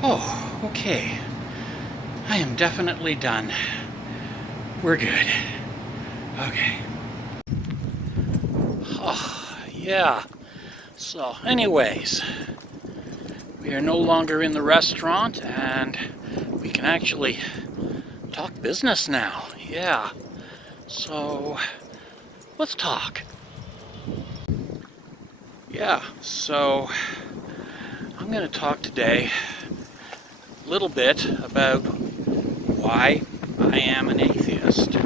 Oh, okay. I am definitely done. We're good. Okay. Oh, yeah. So, anyways, we are no longer in the restaurant and we can actually talk business now. Yeah. So, let's talk. Yeah, so I'm going to talk today a little bit about why I am an atheist.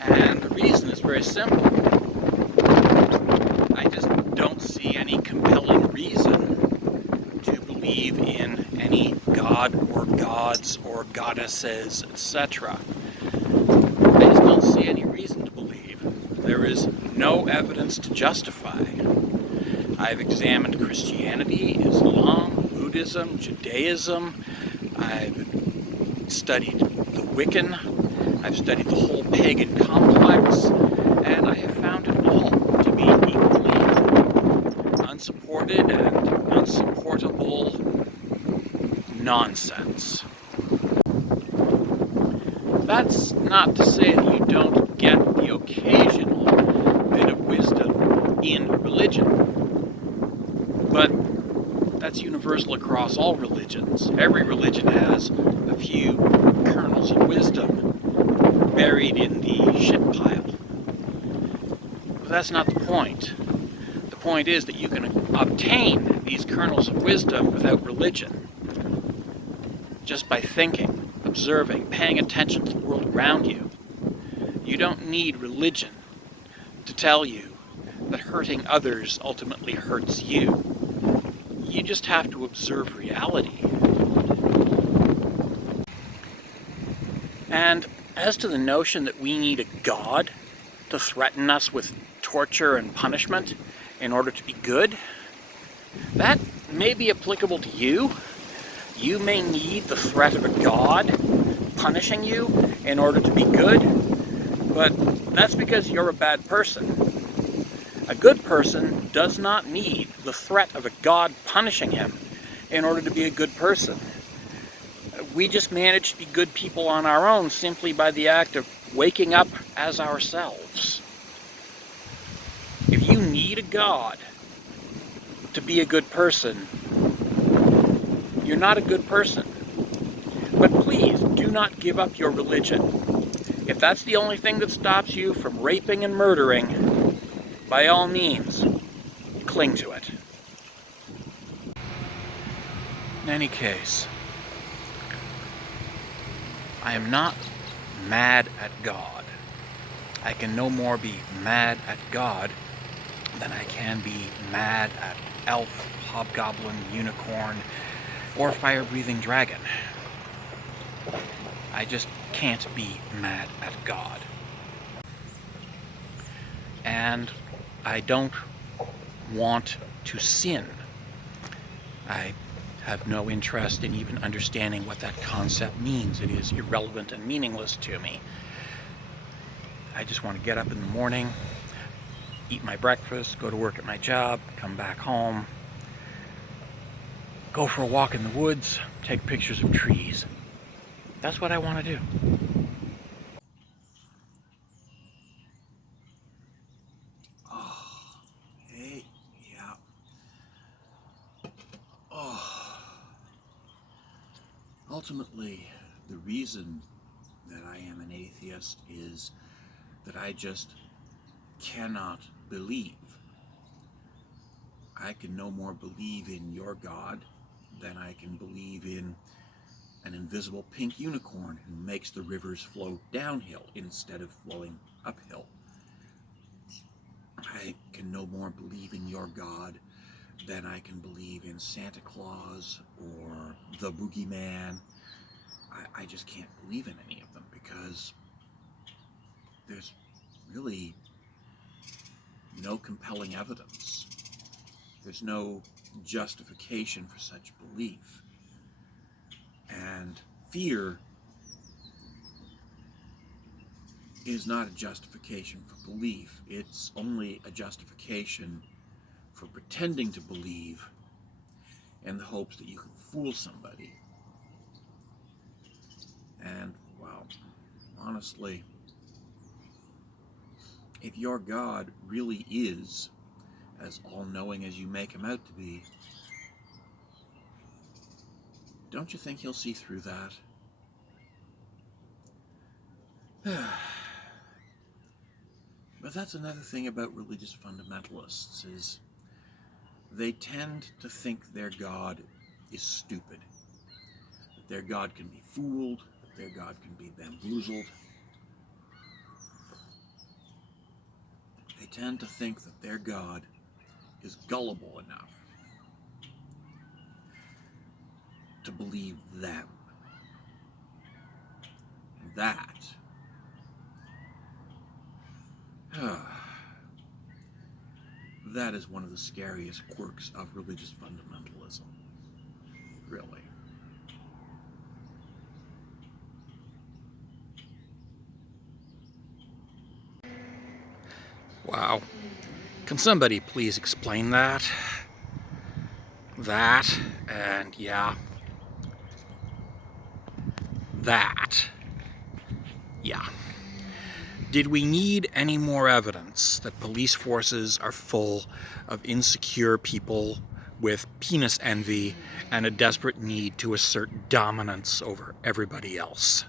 And the reason is very simple. I just don't see any compelling reason to believe in any god or gods or goddesses, etc. I just don't see any reason to believe. There is no evidence to justify. I've examined Christianity, Islam, Buddhism, Judaism. I've studied the Wiccan. I've studied the whole pagan complex, and I have found it all to be equally unsupported and unsupportable nonsense. That's not to say that you don't get the occasional bit of wisdom in a religion, but that's universal across all religions. Every religion has a few kernels of wisdom buried in the shit pile. But that's not the point. The point is that you can obtain these kernels of wisdom without religion, just by thinking, observing, paying attention to the world around you. You don't need religion to tell you that hurting others ultimately hurts you. You just have to observe reality. And as to the notion that we need a god to threaten us with torture and punishment in order to be good, that may be applicable to you. You may need the threat of a god punishing you in order to be good, but that's because you're a bad person. A good person does not need the threat of a god punishing him in order to be a good person. We just manage to be good people on our own simply by the act of waking up as ourselves. If you need a god to be a good person, you're not a good person. But please, do not give up your religion. If that's the only thing that stops you from raping and murdering, by all means, cling to it. In any case, I am not mad at God. I can no more be mad at God than I can be mad at elf, hobgoblin, unicorn, or fire-breathing dragon. I just can't be mad at God. And I don't want to sin. I have no interest in even understanding what that concept means. It is irrelevant and meaningless to me. I just want to get up in the morning, eat my breakfast, go to work at my job, come back home, go for a walk in the woods, take pictures of trees. That's what I want to do. Oh, hey, yeah. Oh. Ultimately, the reason that I am an atheist is that I just cannot believe. I can no more believe in your God than I can believe in an invisible pink unicorn who makes the rivers flow downhill instead of flowing uphill. I can no more believe in your God than I can believe in Santa Claus or the boogeyman. I just can't believe in any of them because there's really no compelling evidence. There's no justification for such belief. And fear is not a justification for belief. It's only a justification for pretending to believe in the hopes that you can fool somebody. And, well, honestly, if your God really is as all-knowing as you make him out to be, don't you think he'll see through that? But that's another thing about religious fundamentalists, is they tend to think their God is stupid, that their God can be fooled, that their God can be bamboozled. They tend to think that their God is gullible enough to believe them. That that is one of the scariest quirks of religious fundamentalism, really. Wow. Can somebody please explain that? That, and yeah. That. Yeah. Did we need any more evidence that police forces are full of insecure people with penis envy and a desperate need to assert dominance over everybody else?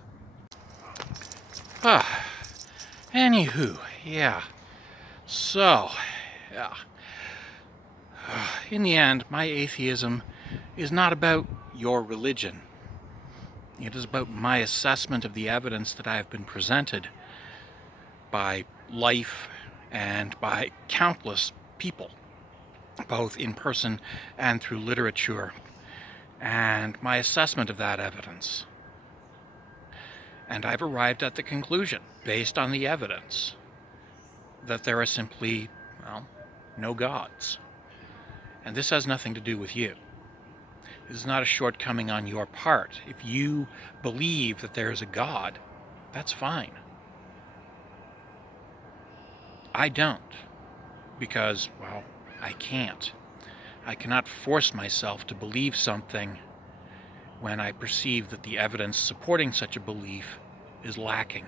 Anywho, yeah. So, yeah. In the end, my atheism is not about your religion. It is about my assessment of the evidence that I have been presented by life and by countless people, both in person and through literature, and my assessment of that evidence. And I've arrived at the conclusion, based on the evidence, that there are simply, well, no gods. And this has nothing to do with you. This is not a shortcoming on your part. If you believe that there is a God, that's fine. I don't, because, well, I can't. I cannot force myself to believe something when I perceive that the evidence supporting such a belief is lacking.